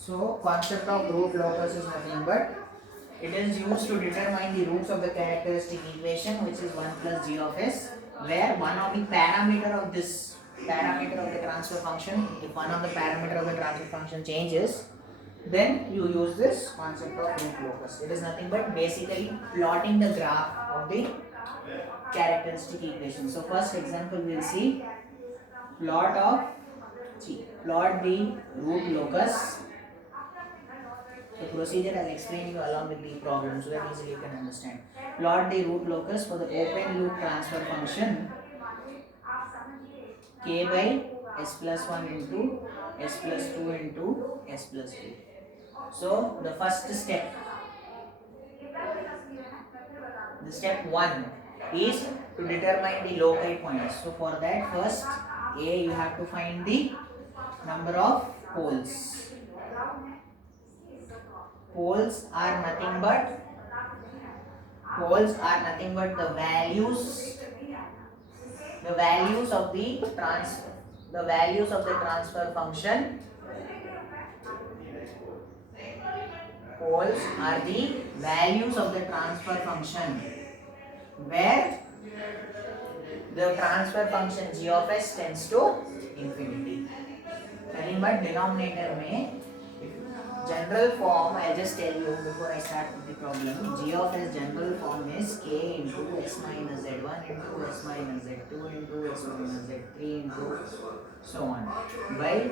So concept of root locus is nothing but it is used to determine the roots of the characteristic equation, which is 1 plus g of s, where one of the parameter of this parameter of the transfer function, if one of the parameter of the transfer function changes, then you use this concept of root locus. It is nothing but basically plotting the graph of the characteristic equation. So first example we will see plot of plot the root locus. The procedure I'll explain you along with the problem so that easily you can understand. Plot the root locus for the open loop transfer function k by s plus 1 into s plus 2 into s plus 3. So the first step, the step 1 is to determine the loci points. So for that first you have to find the number of poles. Poles are nothing but the values of the transfer function. Poles are the values of the transfer function where the transfer function g of s tends to infinity. Nothing but denominator में general form, I'll just tell you before I start with the problem. G of s general form is k into s minus z1 into s minus z2 into s minus z3 into so on by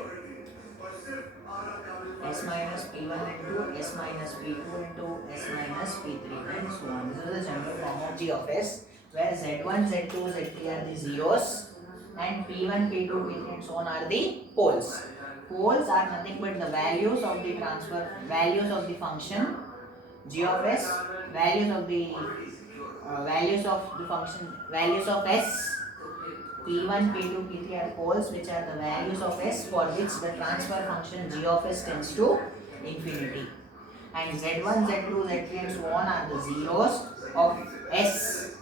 s minus p1 into s minus p2 into s minus p3 and so on. This is the general form of g of s where z1, z2, z3 are the zeros and p1, p2, p3 and so on are the poles. Poles are nothing but the values of the function g of s, values of s. P1, P2, P3 are poles which are the values of s for which the transfer function g of s tends to infinity. And z1, z2, z3 and so on are the zeros of s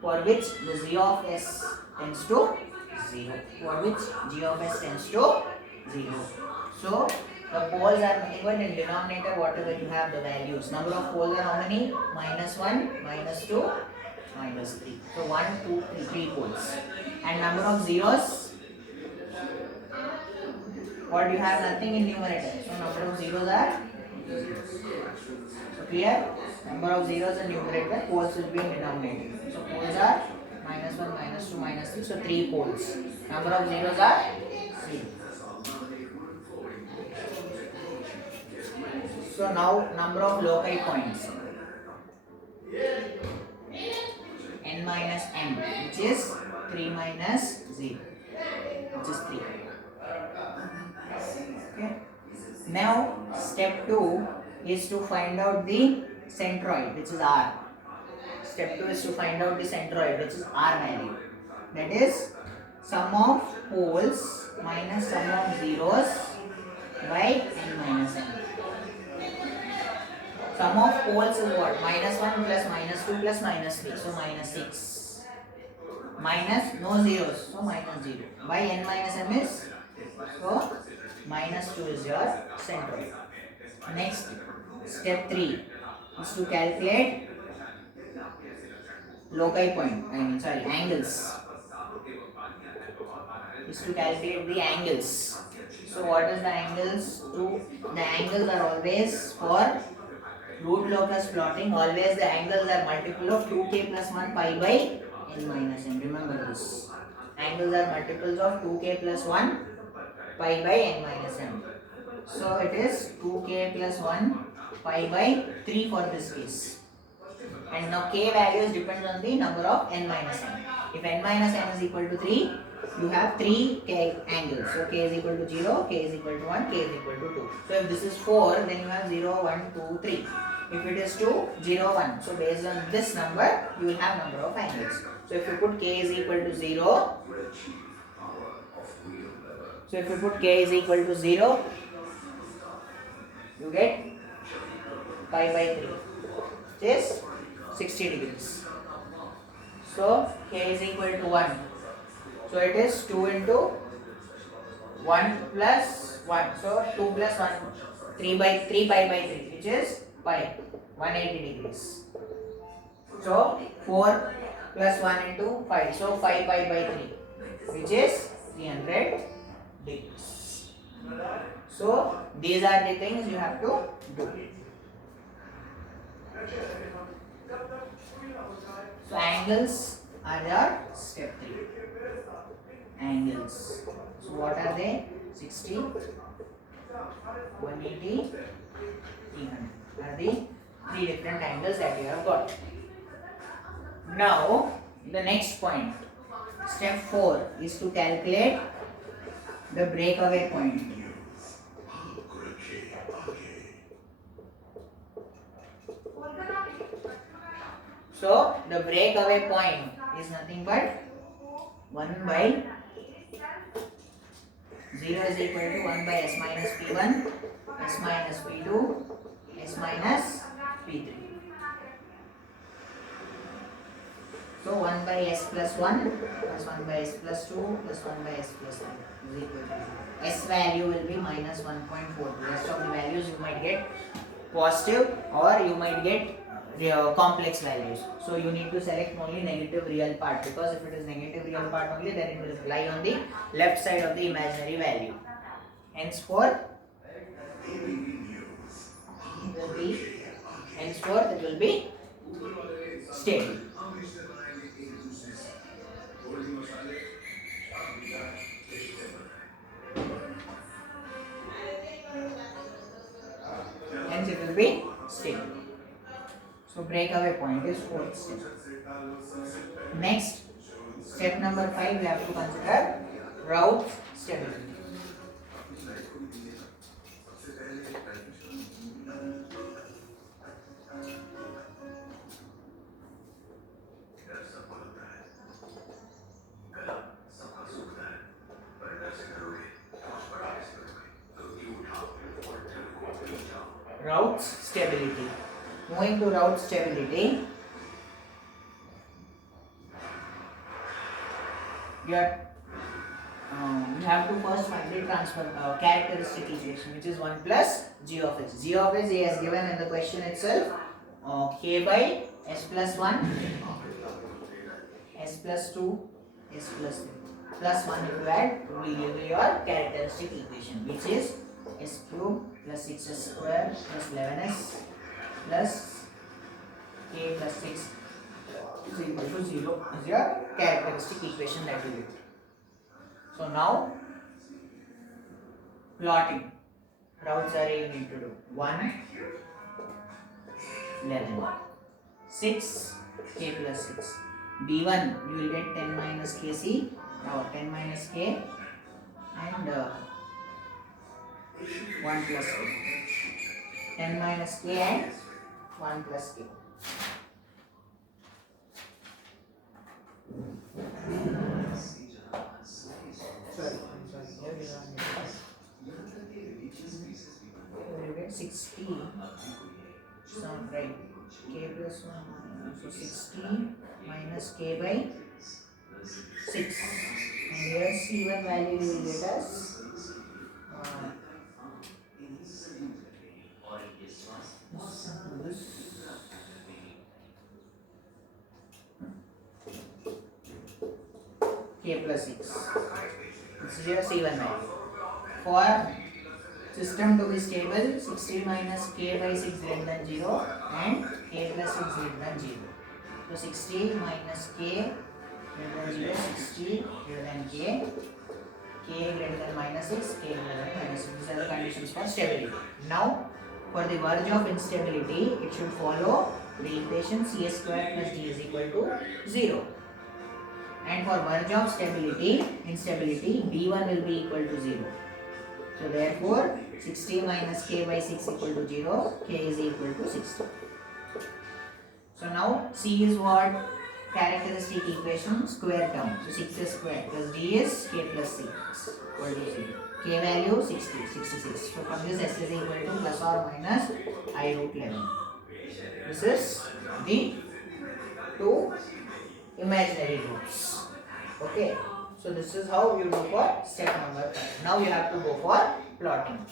for which the g of s tends to 0. So the poles are nothing but in denominator whatever you have the values. Number of poles are how many? Minus 1, minus 2, minus 3. So 1, 2, 3 poles. And number of zeros, what you have? Nothing in numerator. So number of zeros are zeros. So clear? Number of zeros in numerator, poles will be in denominator. So poles are minus 1, minus 2, minus 3. So 3 poles. Number of zeros are 0. So now number of loci points n minus m, which is 3 minus 0, which is 3. Okay. Now step 2 is to find out the centroid, which is r. Step 2 is to find out the centroid, which is r value. That is sum of poles minus sum of zeros by n minus m. Sum of poles is what? Minus 1 plus minus 2 plus minus 3. So minus 6. Minus no zeros. So minus 0. By n minus m is? So minus 2 is your centroid. Next, step 3 is to calculate loci point. Angles. Is to calculate the angles. So what is the angles? The angles are always for root locus plotting. Always the angles are multiple of 2k plus 1 pi by n minus m. Remember this. Angles are multiples of 2k plus 1 pi by n minus m. So it is 2k plus 1 pi by 3 for this case. And now k values depends on the number of n minus m. If n minus m is equal to 3, you have 3 k angles. So k is equal to 0, k is equal to 1, k is equal to 2. So if this is 4, then you have 0, 1, 2, 3. If it is 2, 0, 1. So based on this number, you will have number of angles. So if you put k is equal to 0, you get pi by 3, which is 60 degrees. So k is equal to 1. So it is 2 into 1 plus 1. So 2 plus 1, 3 pi by 3, which is pi, 180 degrees. So 4 plus 1 into 5, so 5 pi by 3, which is 300 degrees. So these are the things you have to do. So angles are your step 3. Angles. So what are they? 60, 180, 300 are the 3 different angles that you have got. Now the next point, step 4, is to calculate the breakaway point. So the breakaway point is nothing but 1 by 0 is equal to 1 by s minus p1, s minus p2, s minus p3. So 1 by s plus 1 plus 1 by s plus 2 plus 1 by s plus 3 is equal to 0. S value will be minus 1.4. The rest of the values you might get positive or you might get complex values. So you need to select only negative real part, because if it is negative real part only, then it will lie on the left side of the imaginary value. Henceforth it will be stable. Hence it will be stable. So breakaway point is 4th step. Next, step number 5, we have to consider route stability. Route stability. Moving to route stability, you have to first find the transfer characteristic equation, which is 1 plus g of s. G of s he has given in the question itself, k by s plus 1, s plus 2, s plus 3 plus 1 if you add, will give you your characteristic equation, which is s cube plus 6s square plus 11s plus k plus 6 is equal to 0 is your characteristic equation that you get. So now plotting routes array you need to do 1, 11, 6, k plus 6. B1 you will get 10 minus kc, now 10 minus k and 1 plus k. 10 minus k and 1 plus k. Sorry. Here we are. You get 60. Sound right. K plus 1. So 60 minus k by 6. And here C1 value you will get as k plus 6. This is your C1 value. For system to be stable, 60 minus k by 6 greater than 0 and k plus 6 greater than 0. So 60 minus k greater than 0, 60 greater than k greater than minus 6, k greater than minus 6. These are the conditions for stability. Now, for the verge of instability, it should follow the equation cs square plus d is equal to 0. And for verge of stability, instability, b1 will be equal to 0. So therefore, 60 minus k by 6 equal to 0, k is equal to 60. So now c is what? Characteristic equation square term. So 6 square plus d is k plus 6 equal to 0. K value 60, 66. So from this s is equal to plus or minus I root 11. This is the two imaginary roots. Okay. So this is how you do for step number 5. Now you have to go for plotting.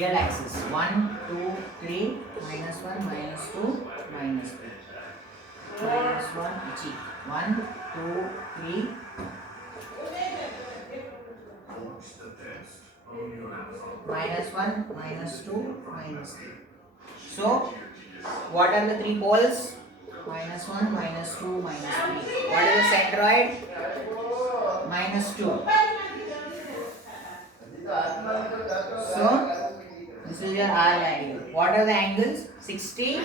real axis. 1, 2, 3, minus 1, minus 2, minus 3. Minus 1, achieve. 1, 2, 3. Minus 1, minus 2, minus 3. So, what are the three poles? Minus 1, minus 2, minus 3. What is the centroid? Minus 2. So, this is your R value. What are the angles? 60,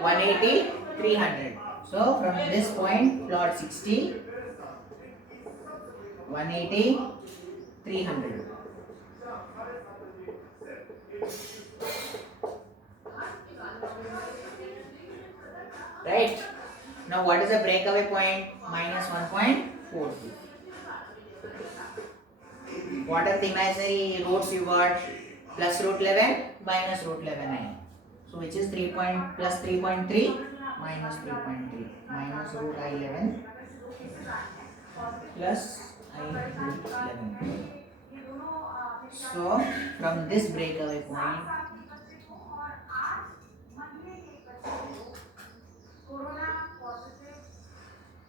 180, 300. So, from this point, plot 60, 180, 300. Right? Now, what is the breakaway point? Minus 1.42. What are the imaginary roots you got? Plus root 11, minus root 11i. So, which is 3 point plus 3.3 minus 3.3 minus root I11 plus I root 11. So, from this breakaway point,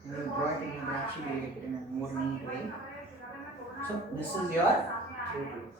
you will draw it in actually in a more neat way. So, this is your root.